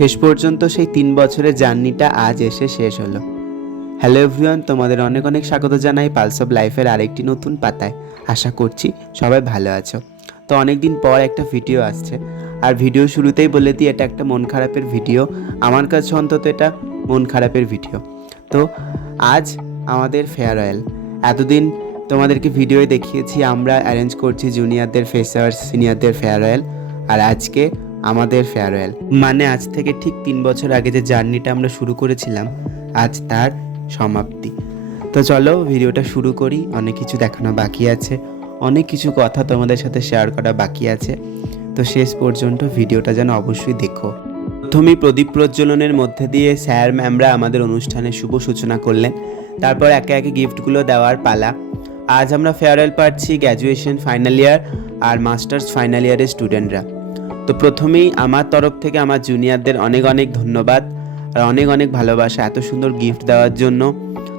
শেষ পর্যন্ত সেই 3 বছরের জার্নিটা আজ এসে শেষ হলো। হ্যালো এভরিওয়ান, তোমাদের অনেক অনেক স্বাগত জানাই পালস অফ লাইফের আরেকটি নতুন পাতায়। আশা করছি সবাই ভালো আছো। তো অনেক দিন পর একটা ভিডিও আসছে, আর ভিডিও শুরুতেই বলে দিই এটা একটা মন খারাপের ভিডিও। আমার কাছে অন্তত এটা মন খারাপের ভিডিও। তো আজ আমাদের ফেয়ারওয়েল। এতদিন তোমাদেরকে ভিডিওয়ে দেখিয়েছি আমরা অ্যারেঞ্জ করছি জুনিয়রদের ফ্রেশার্স, সিনিয়রদের ফেয়ারওয়েল, আর আজকে আমাদের ফেয়ারওয়েল। মানে আজ থেকে ঠিক 3 বছর আগে যে জার্নিটা আমরা শুরু করেছিলাম, আজ তার সমাপ্তি। তো চলো ভিডিওটা শুরু করি। অনেক কিছু দেখানো বাকি আছে, অনেক কিছু কথা তোমাদের সাথে শেয়ার করা বাকি আছে। তো শেষ পর্যন্ত ভিডিওটা যেন অবশ্যই দেখো। প্রথমেই প্রদীপ প্রজ্বলনের মধ্যে দিয়ে স্যার ম্যামরা আমাদের অনুষ্ঠানের শুভ সূচনা করলেন। তারপর একে একে গিফটগুলো দেওয়ার পালা। আজ আমরা ফেয়ারওয়েল পাচ্ছি গ্র্যাজুয়েশন ফাইনাল ইয়ার আর মাস্টার্স ফাইনাল ইয়ারের স্টুডেন্টরা। তো প্রথমেই আমার তরফ থেকে আমার জুনিয়রদের অনেক অনেক ধন্যবাদ আর অনেক অনেক ভালোবাসা এত সুন্দর গিফট দেওয়ার জন্য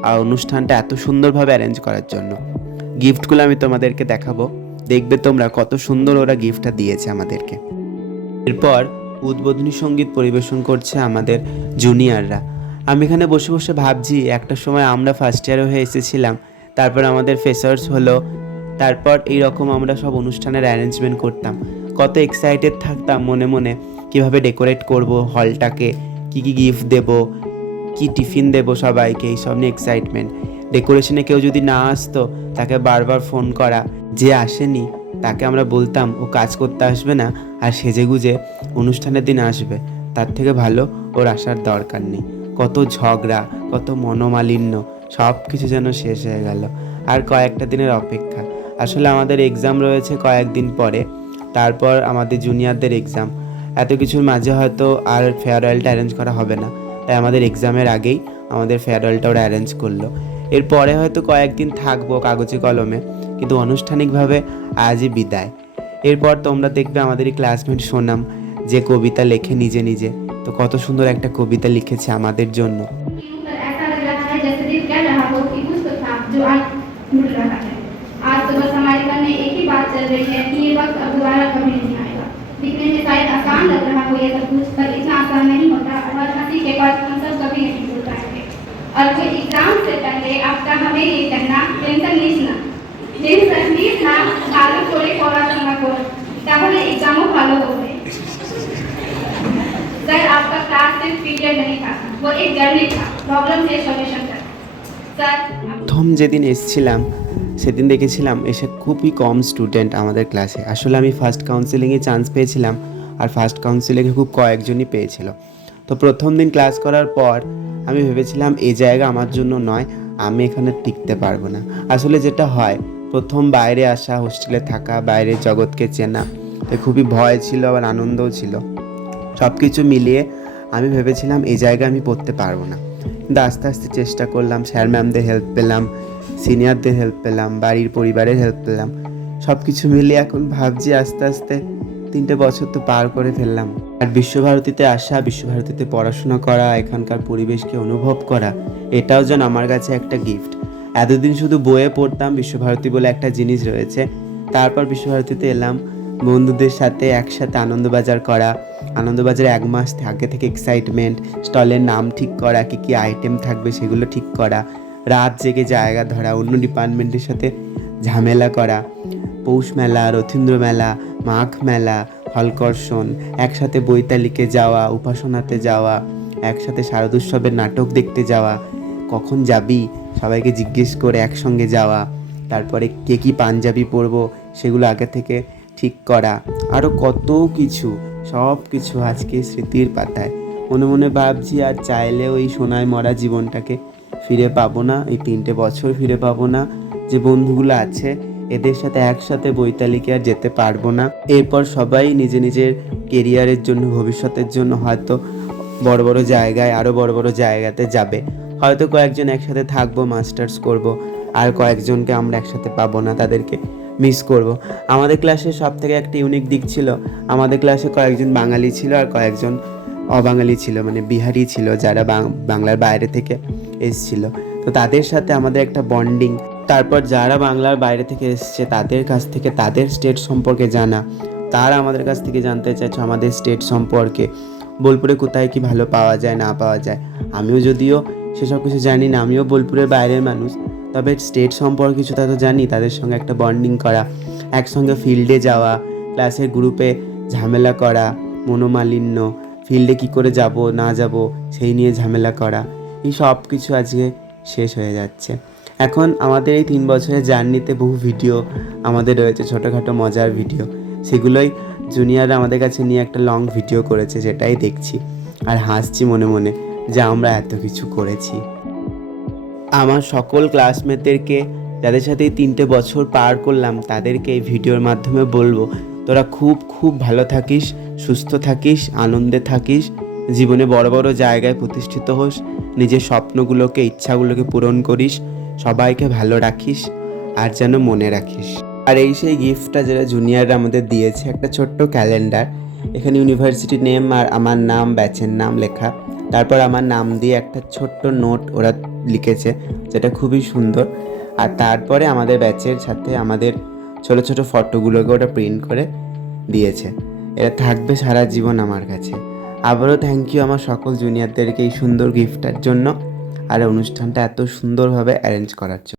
আর অনুষ্ঠানটা এত সুন্দরভাবে অ্যারেঞ্জ করার জন্য। গিফটগুলো আমি তোমাদেরকে দেখাবো, দেখবে তোমরা কত সুন্দর ওরা গিফটটা দিয়েছে আমাদেরকে। এরপর উদ্বোধনী সঙ্গীত পরিবেশন করছে আমাদের জুনিয়ররা। আমি এখানে বসে বসে ভাবছি একটা সময় আমরা ফার্স্ট ইয়ারে হয়ে এসেছিলাম, তারপর আমাদের ফ্রেশার্স হলো, তারপর এইরকম আমরা সব অনুষ্ঠানের অ্যারেঞ্জমেন্ট করতাম। কত এক্সাইটেড থাকতাম মনে মনে, কীভাবে ডেকোরেট করব হলটাকে, কী কী গিফট দেব, কি টিফিন দেব সবাইকে, এইসব নিয়ে এক্সাইটমেন্ট। ডেকোরেশনে কেউ যদি না আসতো তাকে বারবার ফোন করা, যে আসেনি তাকে আমরা বলতাম ও কাজ করতে আসবে না আর সেজেগুজে অনুষ্ঠানের দিন আসবে, তার থেকে ভালো ওর আসার দরকার নেই। কত ঝগড়া, কত মনোমালিন্য, সব কিছু যেন শেষ হয়ে গেল। আর কয়েকটা দিনের অপেক্ষা। আসলে আমাদের এক্সাম রয়েছে কয়েকদিন পরে, তারপর আমাদের জুনিয়রদের এক্সাম। এত কিছুর মাঝে হয়তো আর ফেয়ারওয়েলটা অ্যারেঞ্জ করা হবে না, তাই আমাদের এক্সামের আগেই আমাদের ফেয়ারওয়েলটা ওরা অ্যারেঞ্জ করলো। এরপরে হয়তো কয়েকদিন থাকবো কাগজে কলমে, কিন্তু আনুষ্ঠানিকভাবে আজই বিদায়। এরপর তোমরা দেখবে আমাদেরই ক্লাসমেট সোনাম, যে কবিতা লেখে নিজে নিজে। তো কত সুন্দর একটা কবিতা লিখেছে আমাদের জন্য। ऐसा लग रहा है जैसे दिल कह रहा हो कि कुछ तो था जो आज भूल रहा है। आज तो बस हमारे मन में एक ही बात चल रही है कि ये वक्त अब दोबारा कभी नहीं आएगा। दिखने में शायद आसान लग रहा हो ये सब कुछ, पर इतना आसान नहीं होता और हंसी के बाद हम सब कभी नहीं भूल पाएंगे। और कोई एग्जाम से पहले आपका हमें ये कहना टेंशन নিস না, টেনশন নিস না, ভালো করে পড়াশোনা কর, তাহলে এক্সামও ভালো হবে। सर आपका क्लास सिर्फ पीरियड नहीं था, वो एक जर्नी था प्रॉब्लम से सॉल्यूशन तक। सर প্রথম যেদিন এসেছিলাম সেদিন দেখেছিলাম এসে খুবই কম স্টুডেন্ট আমাদের ক্লাসে। আসলে আমি ফার্স্ট কাউন্সিলিংয়ে চান্স পেয়েছিলাম, আর ফার্স্ট কাউন্সিলিংয়ে খুব কয়েকজনই পেয়েছিল। তো প্রথম দিন ক্লাস করার পর আমি ভেবেছিলাম এই জায়গা আমার জন্য নয়, আমি এখানে টিকতে পারবো না। আসলে যেটা হয়, প্রথম বাইরে আসা, হোস্টেলে থাকা, বাইরের জগৎকে চেনা, তো খুবই ভয় ছিল আবার আনন্দও ছিল। সব কিছু মিলিয়ে আমি ভেবেছিলাম এই জায়গায় আমি পড়তে পারবো না, কিন্তু আস্তে আস্তে চেষ্টা করলাম, স্যার ম্যামদের হেল্প পেলাম, সিনিয়রদের হেল্প পেলাম, বাড়ির পরিবারের হেল্প পেলাম। সব কিছু মিলিয়ে এখন ভাবছি আস্তে আস্তে 3টে বছর তো পার করে ফেললাম। আর বিশ্বভারতীতে আসা, বিশ্বভারতীতে পড়াশোনা করা, এখানকার পরিবেশকে অনুভব করা, এটাও যেন আমার কাছে একটা গিফট। এতদিন শুধু বইয়ে পড়তাম বিশ্বভারতী বলে একটা জিনিস রয়েছে, তারপর বিশ্বভারতীতে এলাম, বন্ধুদের সাথে একসাথে আনন্দবাজার করা, আনন্দবাজারে 1 মাস আগে থেকে এক্সাইটমেন্ট, স্টলের নাম ঠিক করা, কী কী আইটেম থাকবে সেগুলো ঠিক করা, রাত জেগে জায়গা ধরা, অন্য ডিপার্টমেন্টের সাথে ঝামেলা করা, পৌষ মেলা, রথীন্দ্র মেলা, মাঘ মেলা, হলকর্ষণ, একসাথে বৈতালিকে যাওয়া, উপাসনাতে যাওয়া, একসাথে শারদোৎসবের নাটক দেখতে যাওয়া, কখন যাবি সবাইকে জিজ্ঞেস করে একসঙ্গে যাওয়া, তারপরে কে কী পাঞ্জাবি পরবো সেগুলো আগে থেকে ঠিক করা, আরও কত কিছু, সব কিছু আজকে স্মৃতির পাতায়। মনে মনে ভাবছি আর চাইলেও এই সোনায় মরা জীবনটাকে ফিরে পাবো না, এই 3টে বছর ফিরে পাবো না। যে বন্ধুগুলো আছে এদের সাথে একসাথে বৈতালিকে আর যেতে পারবো না। এরপর সবাই নিজে নিজের কেরিয়ারের জন্য, ভবিষ্যতের জন্য হয়তো বড় বড় জায়গায়, আরও বড় বড় জায়গাতে যাবে। হয়তো কয়েকজন একসাথে থাকবো, মাস্টার্স করব, আর কয়েকজনকে আমরা একসাথে পাবো না, তাদেরকে মিস করব। আমাদের ক্লাসে সব থেকে একটা ইউনিক দিক ছিল, আমাদের ক্লাসে কয়েকজন বাঙালি ছিল আর কয়েকজন অবাঙালি ছিল, মানে বিহারি ছিল, যারা বাংলার বাইরে থেকে এসেছিল। তো তাদের সাথে আমাদের একটা বন্ডিং। তারপর যারা বাংলার বাইরে থেকে এসছে তাদের কাছ থেকে তাদের স্টেট সম্পর্কে জানা, তারা আমাদের কাছ থেকে জানতে চাইছে আমাদের স্টেট সম্পর্কে। বোলপুরে কোথায় কি ভালো পাওয়া যায় না পাওয়া যায়। আমিও যদিও সেসব কিছু জানি না, আমিও বোলপুরের বাইরের মানুষ, তবে স্টেট সম্পর্কে কিছুটা তো জানি। তাদের সঙ্গে একটা বন্ডিং করা, একসঙ্গে ফিল্ডে যাওয়া, ক্লাসের গ্রুপে ঝামেলা করা, মনোমালিন্য, ফিল্ডে কি করে যাব না যাব সেই নিয়ে ঝামেলা করা, এই সব কিছু আজকে শেষ হয়ে যাচ্ছে। এখন আমাদের এই 3 বছরের জার্নিতে বহু ভিডিও আমাদের রয়েছে, ছোটোখাটো মজার ভিডিও, সেগুলোই জুনিয়ররা আমাদের কাছে নিয়ে একটা লং ভিডিও করেছে, সেটাই দেখছি আর হাসছি মনে মনে যে আমরা এত কিছু করেছি। আমার সকল ক্লাসমেটদেরকে, যাদের সাথে এই 3টে বছর পার করলাম, তাদেরকে এই ভিডিওর মাধ্যমে বলবো, তোরা খুব খুব ভালো থাকিস, সুস্থ থাকিস, আনন্দে থাকিস, জীবনে বড় বড় জায়গায় প্রতিষ্ঠিত হোস, নিজের স্বপ্নগুলোকে, ইচ্ছাগুলোকে পূরণ করিস, সবাইকে ভালো রাখিস আর যেন মনে রাখিস। আর এই সেই গিফটটা যেটা জুনিয়ররা আমাদের দিয়েছে, একটা ছোট্ট ক্যালেন্ডার, এখানে ইউনিভার্সিটি নেম আর আমার নাম, ব্যাচের নাম লেখা, তারপর আমার নাম দিয়ে একটা ছোট্ট নোট ওরা লিখেছে, যেটা খুবই সুন্দর। আর তারপরে আমাদের ব্যাচের সাথে আমাদের ছোট ছোট ফটোগুলোকে ওটা প্রিন্ট করে দিয়েছে। এটা থাকবে সারা জীবন আমার কাছে। আবারও থ্যাংক ইউ আমার সকল জুনিয়রদেরকে এই সুন্দর গিফটটার জন্য আর অনুষ্ঠানটা এত সুন্দরভাবে অ্যারেঞ্জ করার জন্য।